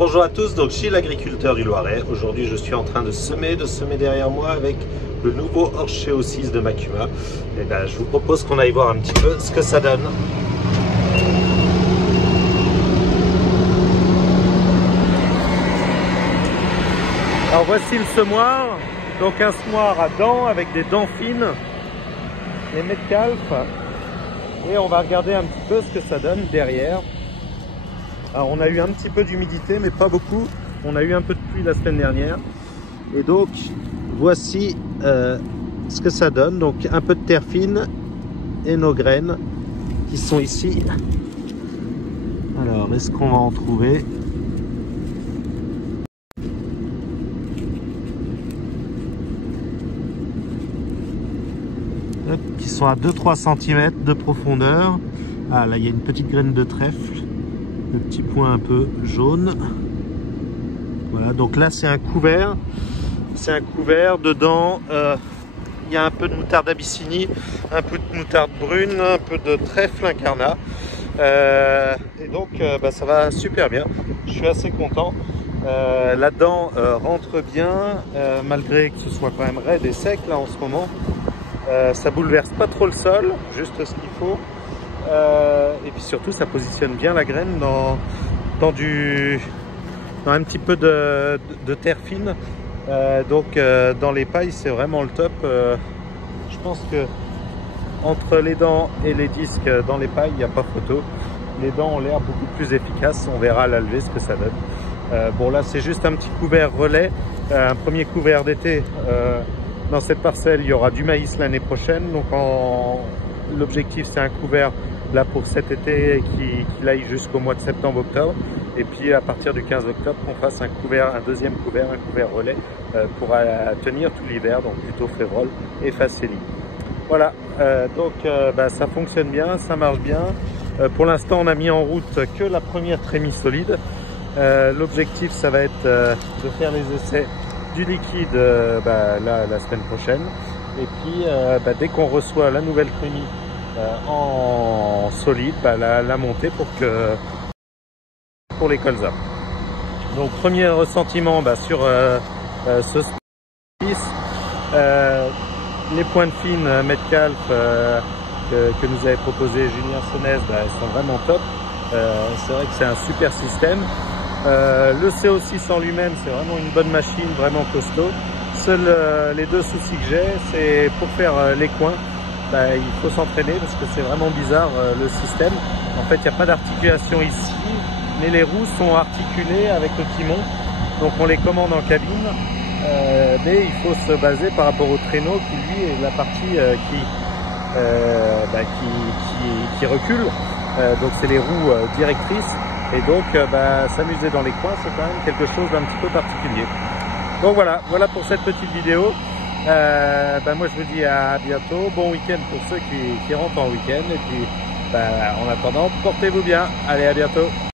Bonjour à tous, donc je suis l'agriculteur du Loiret. Aujourd'hui je suis en train de semer derrière moi avec le nouveau Orcheo 6 de Makuma. Et ben, je vous propose qu'on aille voir un petit peu ce que ça donne. Alors voici le semoir, donc un semoir à dents avec des dents fines, les Metcalf, et on va regarder un petit peu ce que ça donne derrière. Alors on a eu un petit peu d'humidité mais pas beaucoup, on a eu un peu de pluie la semaine dernière et donc voici ce que ça donne. Donc un peu de terre fine et nos graines qui sont ici. Alors est-ce qu'on va en trouver? Hop, qui sont à 2-3 cm de profondeur. Ah là il y a une petite graine de trèfle, le petit point un peu jaune. Voilà, donc là c'est un couvert. C'est un couvert, dedans il y a un peu de moutarde Abyssinie, un peu de moutarde brune, un peu de trèfle incarnat. Et donc ça va super bien. Je suis assez content. La dent rentre bien, malgré que ce soit quand même raide et sec là en ce moment. Ça bouleverse pas trop le sol, juste ce qu'il faut. Et puis surtout ça positionne bien la graine dans un petit peu de terre fine. Donc dans les pailles c'est vraiment le top. Je pense que entre les dents et les disques dans les pailles il n'y a pas photo. Les dents ont l'air beaucoup plus efficaces, on verra à la levée ce que ça donne. Bon là c'est juste un petit couvert relais, un premier couvert d'été. Dans cette parcelle il y aura du maïs l'année prochaine, donc l'objectif c'est un couvert là pour cet été qui aille jusqu'au mois de septembre-octobre, et puis à partir du 15 octobre qu'on fasse un deuxième couvert, un couvert relais pour tenir tout l'hiver, donc plutôt Févrole et Faceli. Voilà, donc ça fonctionne bien, ça marche bien. Pour l'instant on a mis en route que la première trémie solide. L'objectif ça va être de faire les essais du liquide la semaine prochaine, et puis dès qu'on reçoit la nouvelle trémie en solide, la monter pour les colzas. Donc premier ressentiment sur ce spice, les pointes fines Metcalf que nous avait proposé Julien Sonez, elles sont vraiment top. C'est vrai que c'est un super système. Le CO6 en lui-même c'est vraiment une bonne machine, vraiment costaud. Seuls les deux soucis que j'ai, c'est pour faire les coins, il faut s'entraîner parce que c'est vraiment bizarre le système. En fait il n'y a pas d'articulation ici, mais les roues sont articulées avec le timon, donc on les commande en cabine, mais il faut se baser par rapport au traîneau qui lui est la partie qui recule. Donc c'est les roues directrices, et donc s'amuser dans les coins c'est quand même quelque chose d'un petit peu particulier. Donc voilà pour cette petite vidéo. Moi je vous dis à bientôt, bon week-end pour ceux qui rentrent en week-end, et puis en attendant portez-vous bien, allez à bientôt.